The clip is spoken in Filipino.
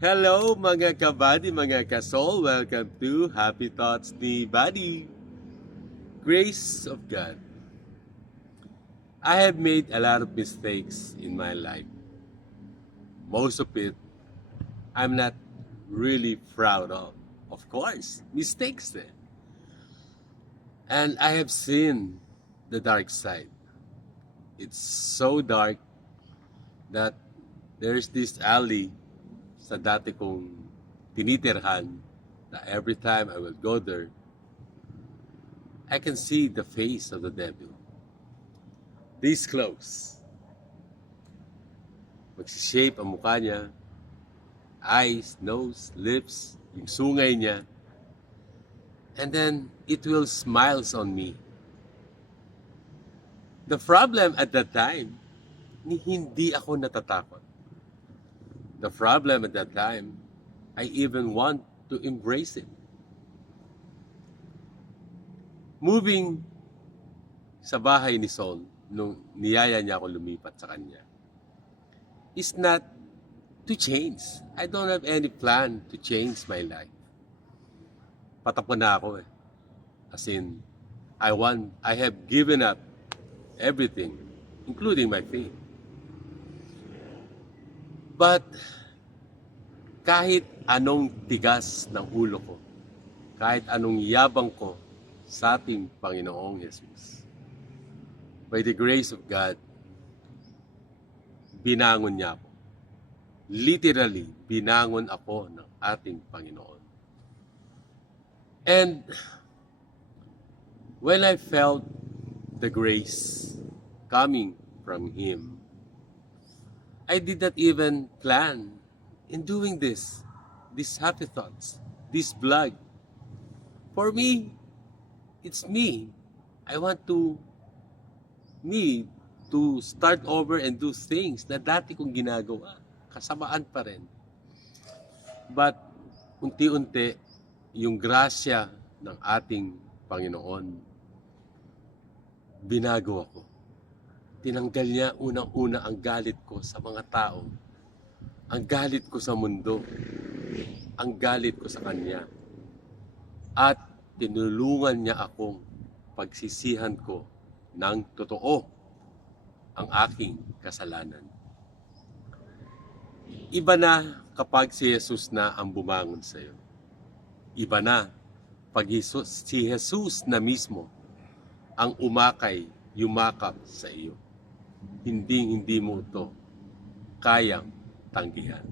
Hello mga kabady, mga kasol. Welcome to Happy Thoughts ni Buddy. Grace of God. I have made a lot of mistakes in my life. Most of it, I'm not really proud of. Of course, mistakes then. And I have seen the dark side. It's so dark that there's this alley sa dati kong tinitirhan na every time I will go there, I can see the face of the devil. This close. Magsishape ang mukha niya, eyes, nose, lips, yung sungay niya, and then it will smiles on me. The problem at that time, hindi ako natatakot. The problem at that time, I even want to embrace it. Moving sa bahay ni Saul, nung niyaya niya ako lumipat sa kanya, is not to change. I don't have any plan to change my life. Patapon na ako eh. As in, I have given up everything, including my faith. But kahit anong tigas ng ulo ko, kahit anong yabang ko sa ating Panginoong Yesus, by the grace of God, binangon niya ako. Literally, binangon ako ng ating Panginoon. And when I felt the grace coming from Him, I did not even plan in doing these happy thoughts, this vlog. For me, it's me. I want me to start over and do things na dati kong ginagawa. Kasamaan pa rin. But, unti-unti, yung grasya ng ating Panginoon, binago ako. Tinanggal niya unang-una ang galit ko sa mga tao, ang galit ko sa mundo, ang galit ko sa Kanya. At tinulungan niya akong pagsisihan ko ng totoo ang aking kasalanan. Iba na kapag si Jesus na ang bumangon sa iyo. Iba na pag si Jesus na mismo ang yumakap sa iyo. Hindi mo ito kayang tanggihan.